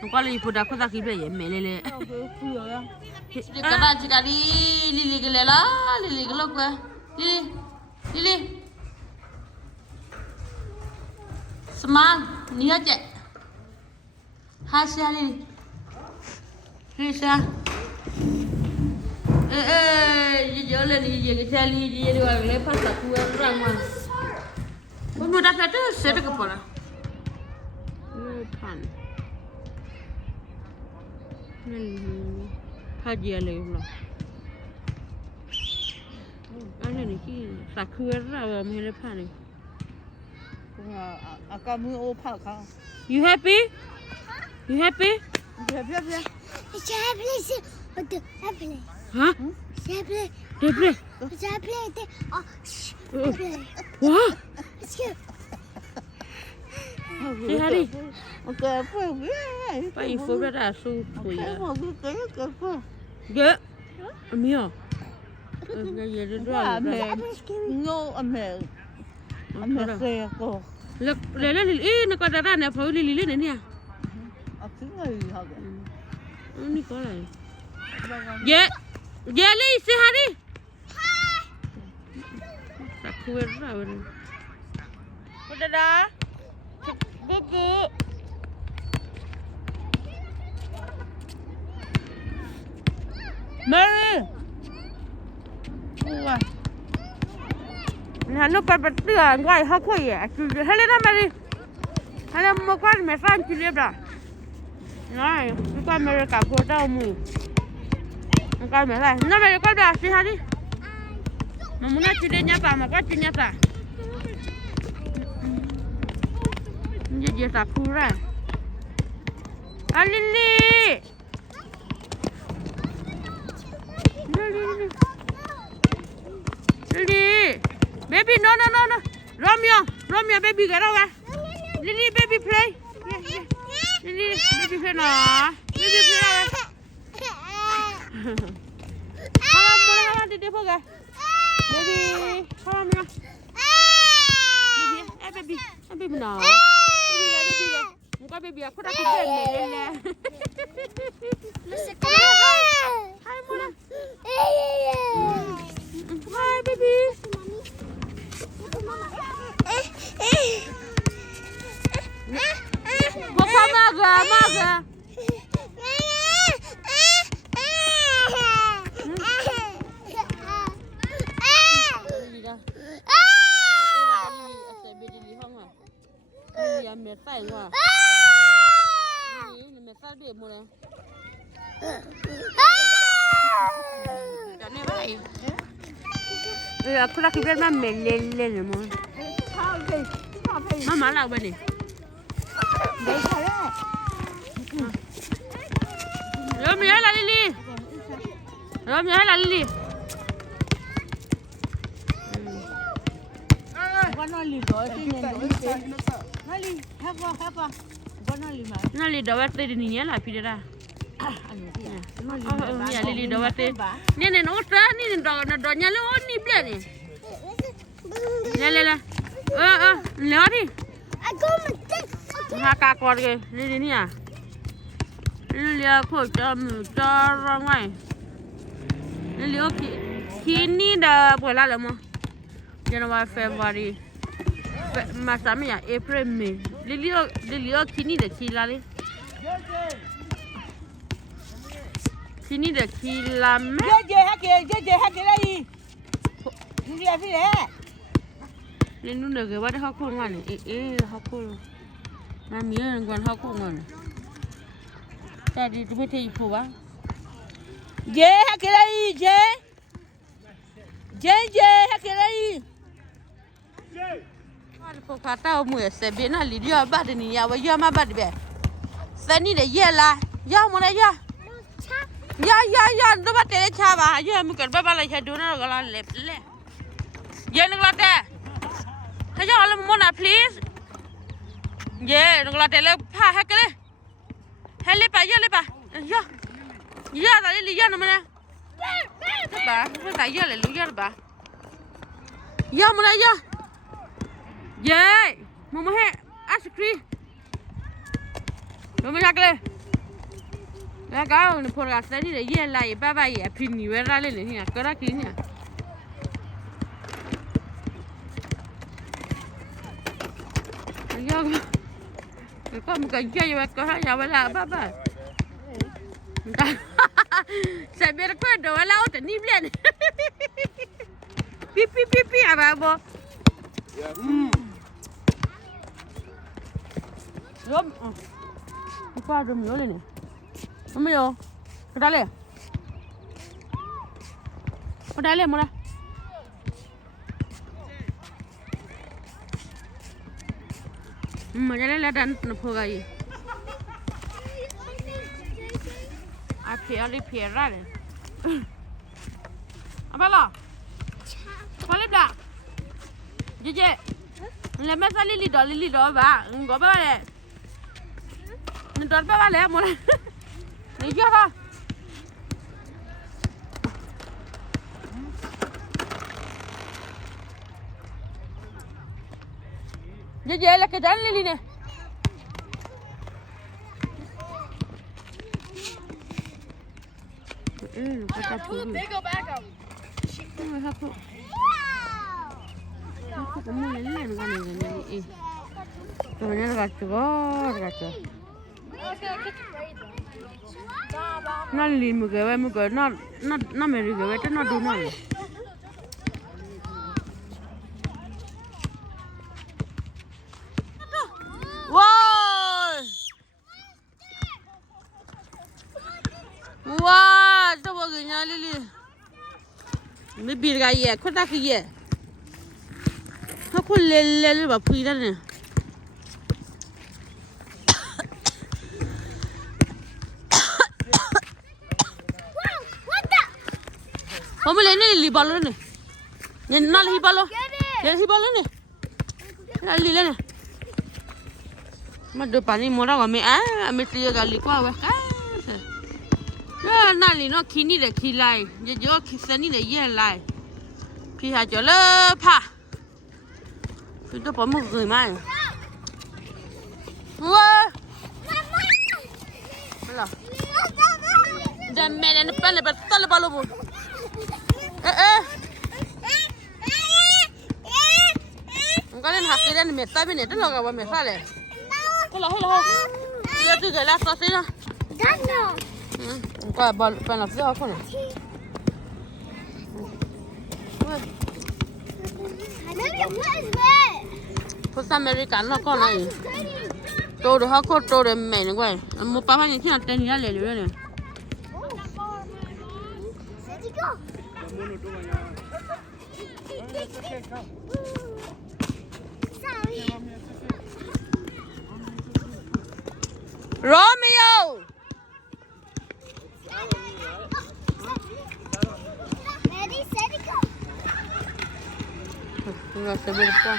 Nggak lagi pada aku tak kibel ya, melele. Karena jika lili gelela, lili gelok gua, lili. Semang, ni aja. Hasil lili. Hasil. Jalan ni jadi orang lepas tak kuat orang mah. Kamu dah kata sedek kepala. Lepas. Haji alai pula. Ane ni ki sakuar lah meh lepas ni. Akamu opa kau. You happy? You happy? Happy. Hah? Debre. Wah. Si hari. Okay, apa? Pak info berada su. Apa? Gak. Amia. Gak jadi dua. No, amel. Amel saya kau. Lele lili nak ada ran apa lili lili ni ya? Aku ngai hak. Ni kau lah. Jelly si hari. Tak kuat lah. Udah dah. Didi. Mary. Wah. Nah, nu pada tiga enggak hak kau ya. Helena Mary. Helena mau kan mesan cili dah. Nah, kita mereka kau tahu mu. Engkau mereka. Nah, mereka dah si hari. Mamuna cili nyata, mak cili nyata. Jadi sakura. Alili. Lili. Baby, no. Romeo, baby, get over. Lili, baby, play. Lili, baby, play no. Baby, play. Kamu di depan ga? Baby, kamu. Baby, no. Muka baby aku dah kena meleleh. Hai mula. Hai baby. Papa maga. Iya, metai gua. Ini metai dia mula. Jangan baik. Aku nak kibel mah melele ni mah. Mama lah bani. Romeo lah Lili. Nali dawat tadi ni ya lah pilih dah. Ya Lili dawat tadi. Ni nota ni donya le ni bela ni. Le. Lari. Hak akor ke Lili ni ya. Lili aku cara ngai. Lili okey. Kini dah boleh lah mo. Januari, Februari. Masa ni ya April, May. Lili kini dah kilale. Kini dah kilame. JiJi hak lagi. Ni apa ni? Ni nunda ke wada hakul ngani. Hakul. Nami yang gwan hakul ngani. Tadi tu betul ibu ba. Hak lagi. JiJi hak lagi. Kalau kata mu sebena lidio abad ni ya wajah ma abad be. Sani de ye la. Ya mu la ya. Ya. Tu baca caba. Ya mu kerja bala saya dona galan le. Ye nengla te. Haja alam mona please. Ye nengla te le pa hak le. Hele pa. Ya tadi liya nama na. Ba, tak ya le liya ba. Ya mu la ya. Ye, mama he ice cream. Mama nak le. แล้วก็พอเราเสร็จนี่เลยเยี่ยไรบ้าๆอย่าพิมพ์อยู่เวลาเลยเนี่ยก็ได้กินเนี่ยก็มันก็เยอะอยู่ก็ให้ยาวเวลาบ้าๆใส่เบรกเกอร์เดี๋ยวเราแต่นี่เปลี่ยนปิ๊อะไรบ่รวมฟ้ารวมเยอะเลยเนี่ยไม่ยอมก็ได้เลยก็ได้เลยมั้งล่ะมันจะได้แล้วดันพวกไอ้อาเพียรีเพียร่าเลยapa lo? Boleh tak? JiJi. Lepas lili dah ba. Enggak apa le. Ntar apa le mulai. Ni apa? JiJi lah ke jalan lili ni. Bigger bag up. Aku kamu lain kan ini. Mana racu. Nali muka, na meri gawe tu na duna. Wah, tu begini lili. Ni bir gaya, kau tak kaya. Aku lele bapa ida ni. Kamu lele lili balon ni. Ni nal hi balon. Lele hi balon ni. Nal lili ni. Madu pani murah kami mesti gali kau awak. Nali no kini le kilai, jo kisani le ye lai. Pihak jole pa. Itu pemuk gimana? Wah. Belah. Dan mana ni pun lepas tu lepas lu. Kalian hakiran meta bini tu loga apa meta le? Hello. Dia tu jelas sasi lah. Kau bal panas dia aku ni. First American nak kau ni. Tahu dah aku tahu dah main ni kau. Mau papa ni cina tanya le le ni. Romeo. Enggak seberapa.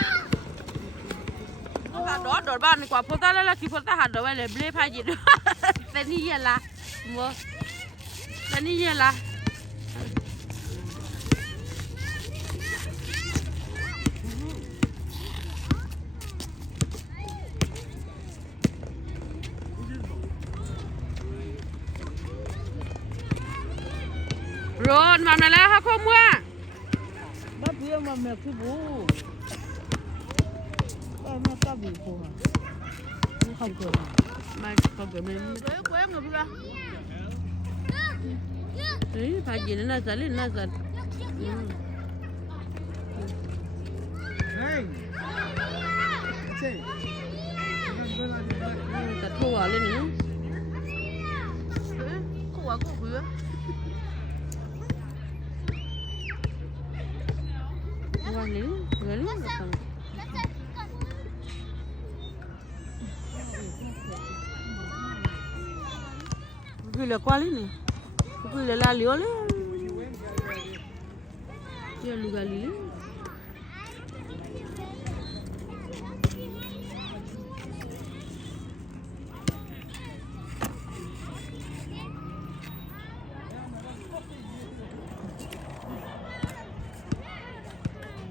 Ada dor ban kuat pota lah kita pota ada wale beli pagi tu. Tani je lah, mo. Tani je lah. Ron mana lah aku muat. Dia mama kubu. Mama kabu ko. Ni kan ko. Mai kau gemem. Kau yang ngapi ba? Ini pagi ni Celin. Hey. Cek. Tak tahu lah ni. Kau aku gue. Ni, apa? Gila kuali ni, gila lali oleh. Dia lu gali.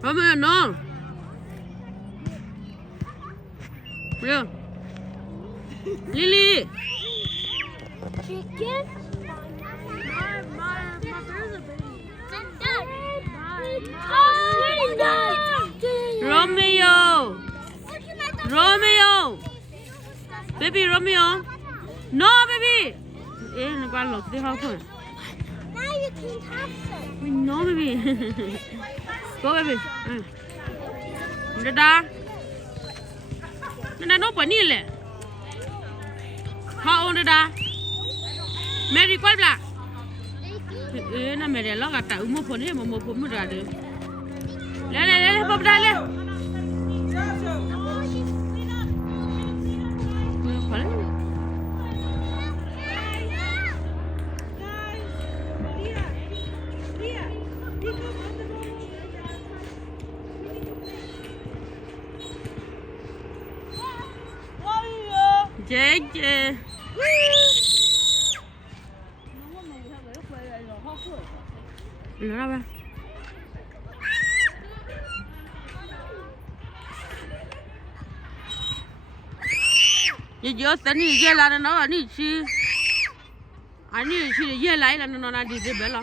Apa yang no? Ya. Lili. Chicken? Romeo. Romeo. Baby Romeo. No, baby. No, go look. They have fun. Now you can touch it. No, baby. Go, baby. Dada. Dada, no panile. How old Dada? Mary, quite black. Na Mary, long at that. Mo phone him, mo phone mo Dada. Le, pop dale. JiJi. Nữa ba. JiJi tani je la na ni chi. Ani chi je la ila no na di de bela.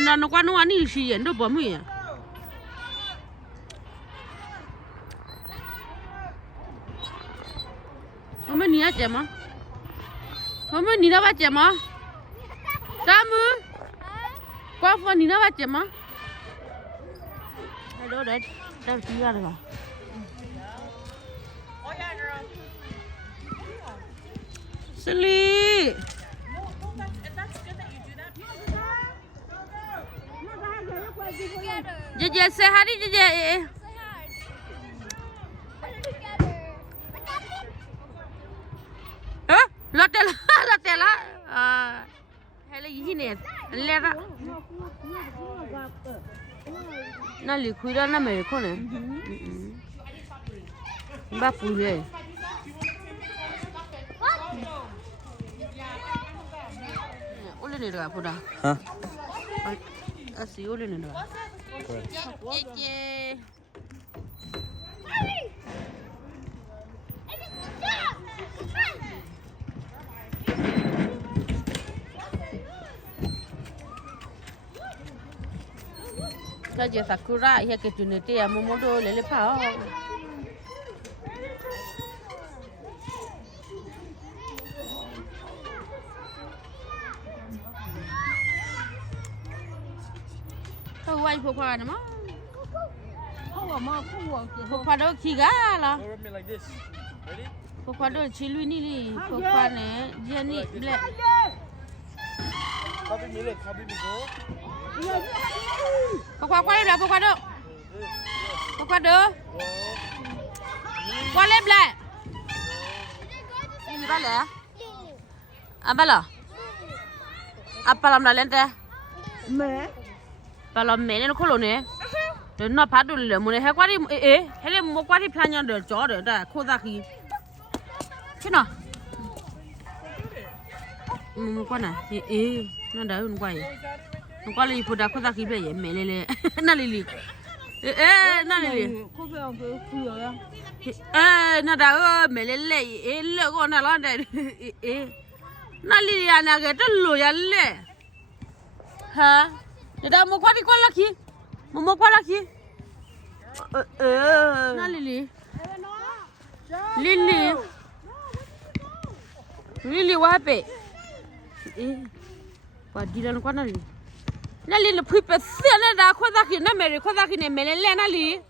Na no kwa no ani chi ye ndo bo mu ya. Mama ni aja ma. Mama ni na baca ma. Kamu? Kau apa ni na baca ma? Aduh, dah tiga dah. Celin. JiJi, say hi, JiJi. Lotel lah. Hele ini lera. Nali kuira na mereko ne. Ba pule. Ule ni dah puda. Hah? Asih ule ni dah. JiJi. Kaje sakura ya ke tunete ya momodo lele pao. Kau wai pokok na ma. Pokok do kiga la. Rub me like this. Ready? Pokok do chilu ni ni. Pokok ne dia ni black. Copy me, look. Copy me, go. Pokok dah pokok do. Pokok do. Kuala black. Ini bala ya? Abala. Apa lam dah lente? Me. Kalau me ni kolo ni. Dah nak padu le, mune he kuari hele mo kuari pelanya dah jauh dah kodak ni. Kena? Mo kuana? Nak dah kuai. Kuala ibu dah kodak ibu ye me le. Nak lili. Nak lili. Kau biar aku kuya ya. Nak dah me le le kau nak lan dah. Nak lili anak kita lu ya le. Ha? Dah mo kuari kau lagi. Mo kuari lagi. Nak lili. Lili wape. Padilan kau nak lili. Nali le pipe sene da kodak ni na meri kodak ni melele nali.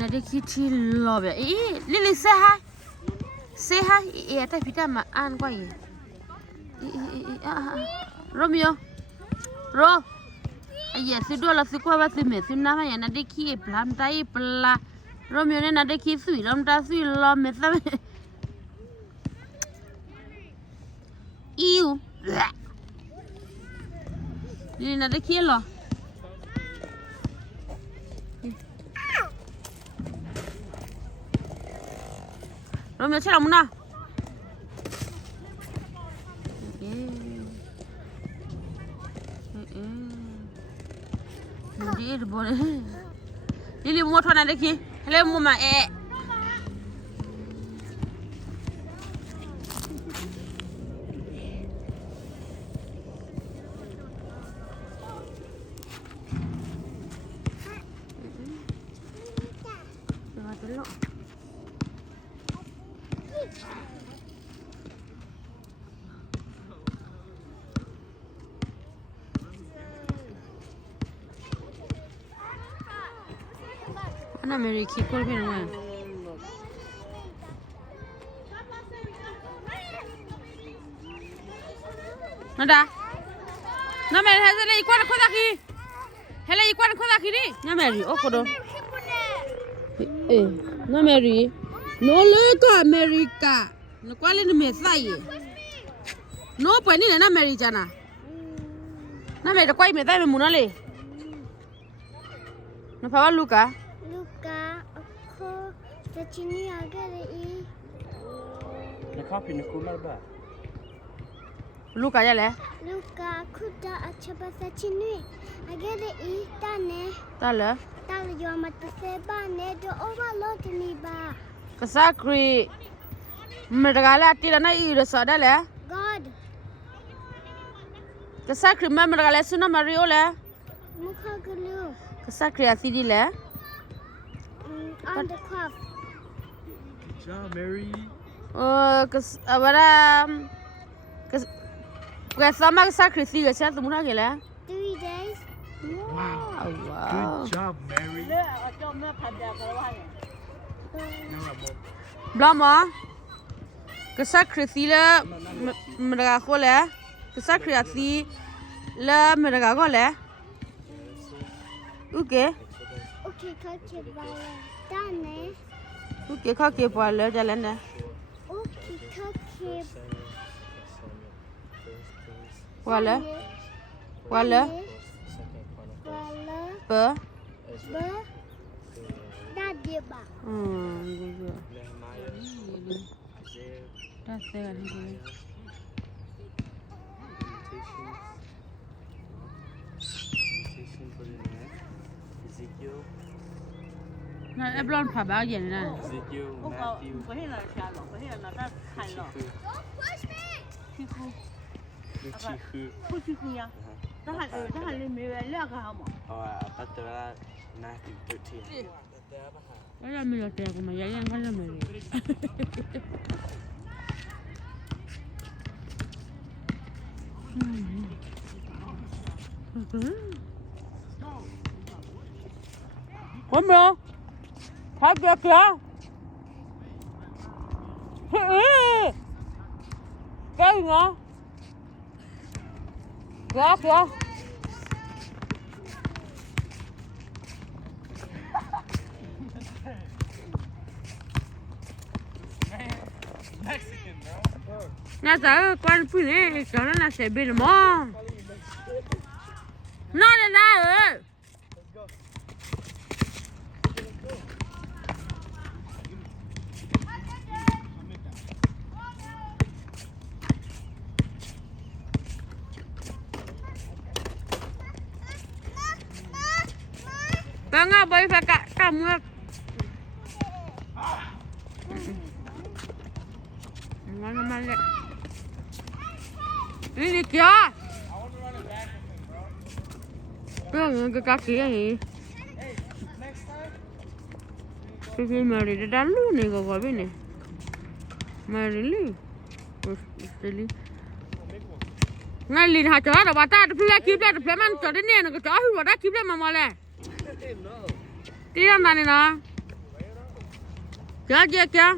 Na de kiti lobe. Lili say hi. Say hi. Ata pita ma an kwa ye. Romeo. Ro. Yes, dola sikwa basi mesi na haya na de ki plan tai pla. Romeo ne na de ki sui lam ta sui lo mesa. Iu. Ini nak ada kilo. Romeo cakap mana? Dia boleh. Ini motor nak ada ki. เล่มมุมมาเอะอันนั้นไม่ได้คิดก็เป็นไงนั่นด่านั่นแม่เฮเลอีกวันคนตะกี้เฮเลอีกวันคนตะกี้นี่นั่นแม่รีโอ้โหดูนั่นแม่รีโน่เลยก็อเมริกาแล้วก็เล่นเมสไซโน่ไปนี่เลยนั่นแม่รีจ้านะนั่นแม่จะไปเมสไซเป็นมุนอะไรนั่นเพราะว่าลูกอะLuka, aku sini agak lagi. The copy ni kumar ba? ลูกอะยังไง Luka, aku dah coba sini agak lagi. Tane. ตาเหรอ Tale jual mata sebab ne do overload ni ba. กษัตริย์ครีเมื่อกี้แล้วที่เราในอีรสได้เลย God. กษัตริย์ครีเมื่อกี้แล้วสุนัขมาริโอเลย Muka gelu. กษัตริย์ครีอาซีดีเลย On the cuff. Good job, Mary. ว่าก็สามารถกษัตริย์ครีซีก็ใช้สมุนไพรเลย 3 days. Wow. Good job, Mary. เลือกเอาจอมเลือกพันเดียวกันแล้วว่าเนี่ย No, Mom. บลามกษัตริย์ครีซีเลยเมื่อกี้เขาเลยกษัตริย์ครีอาซีเลยเมื่อกี้เขาเลยโอเค Okay, kau coba. Tane. โอเคเขาเก็บไว้เลยจะเล่นนะ Okay, kau coba. ว่าเลยว่าเลย Wala. เปอ Ba. Dah dia ba. ได้เสียกันที Invitation for the neck. Ezekiel. นั่นเอฟลอนผ่าบ้าเย็นนั่น Ezekiel, พวกเรา Matthew. ไม่ให้เราแชร์หรอกไม่ให้เราได้ทันหรอก Chiku. ที่ครู Chiku. พูดชื่อคุณยังถ้าหันถ้าหันเลยมีเวลาเลือกเขาหมด Oh, I thought that Matthew 13. แล้วเราไม่รู้แต่กูมายังเขาเลยไม่รู้คนเดียวพักเดียวเดียวเฮ้ยแกยังไงแก Mexican, bro. Nãy giờ quan phu này cho nó là sẽ bị mò. Nó là na rồi. Vâng ạ, bây phải cả mưa. Ngon lắm đấy. Đi đi kìa. Cái cá kia gì? Cái mà đi đá luôn này gọi bên này. Mà đi đi. Đi. Ngay liền hả chó đó bà ta được play kịp lại được play man chó đến nè nó chó hư vào đá kịp lại mà lẹ. Đi ra này nè. Kìa kìa.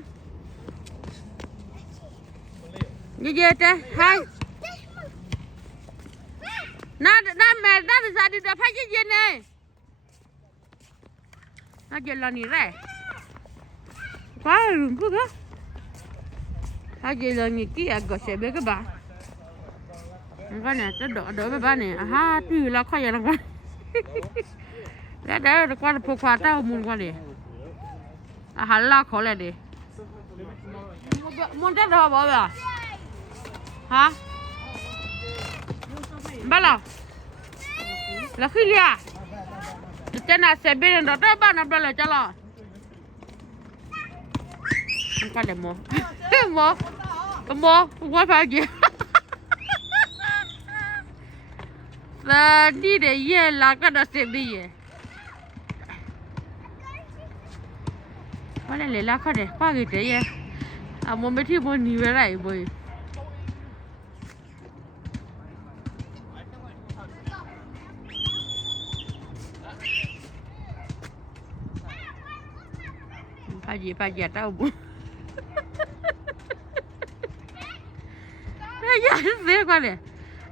JiJi teh, hai. Nah mẹ di sana dah pakai JiJi ni. Nah jalan ni re. Wah, lumpuh ke? Ha jalan ni ki agak sebe ke ba? Kan ni tu dok ba ni. Ha tu lah kau yang kan. Dah kau pun kau tahu mun kau ni. Hala kau le di. Mun dah dah bawa. Hả? Bao lâu? Là khi lia. Trên là xe bên đó tới ba năm rồi cho lo. 看点么？么？么？我发觉。你的爷哪个的谁的爷？我来来拉看的，发给这爷。啊，我没听过你回来不？发觉到不？哎呀，谁过来？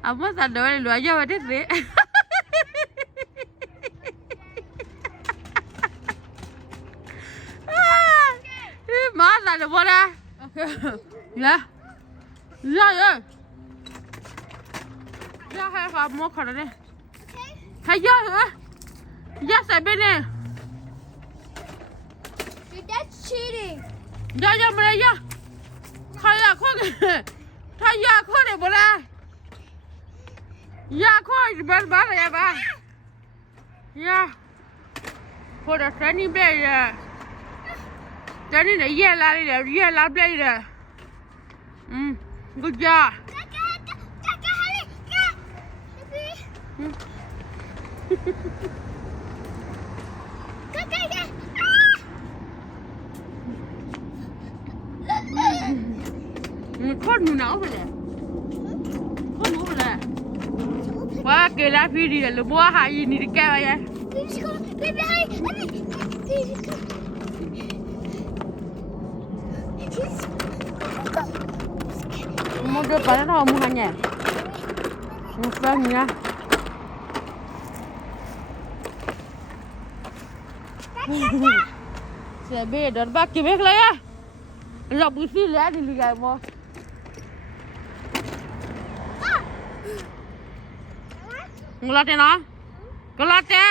啊，我啥都来乱叫我这谁？马上就过来，来，呀，还好没看到呢，还呀在边呢。That's cheating. 呀没来呀，他呀快点，他呀快点不来，呀快点把来呀吧，呀，或者山里边人。这里的叶拉的了，叶拉不来的。good job。看你哪回来？看哪回来？我给他飞的了，我还以你的干嘛呀？ Mau dia pada tahu muhanya. Musanya. Sebe dan baki beklah ya. Nak busi lah di ligai mo. Ngelate na? Ngelate.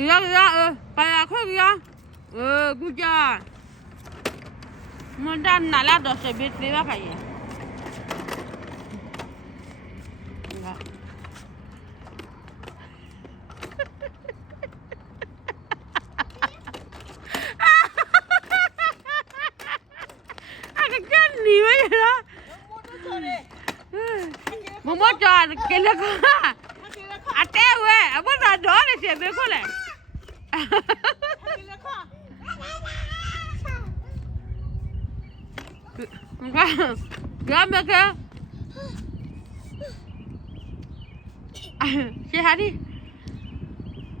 Iya, kayak aku ya. Good job. Mudah nala dosa betri apa ya? Enggak. Agak gani aja. Mama jangan kelak. Ate we, apa dah dah sih betul. Enggak, enggak ke? Say hi.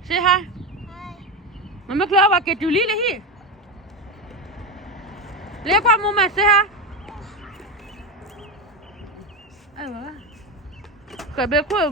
Say hi. Mama keluar pakai tuli lagi. Lepas mama say hi. Ayo, kau berapa?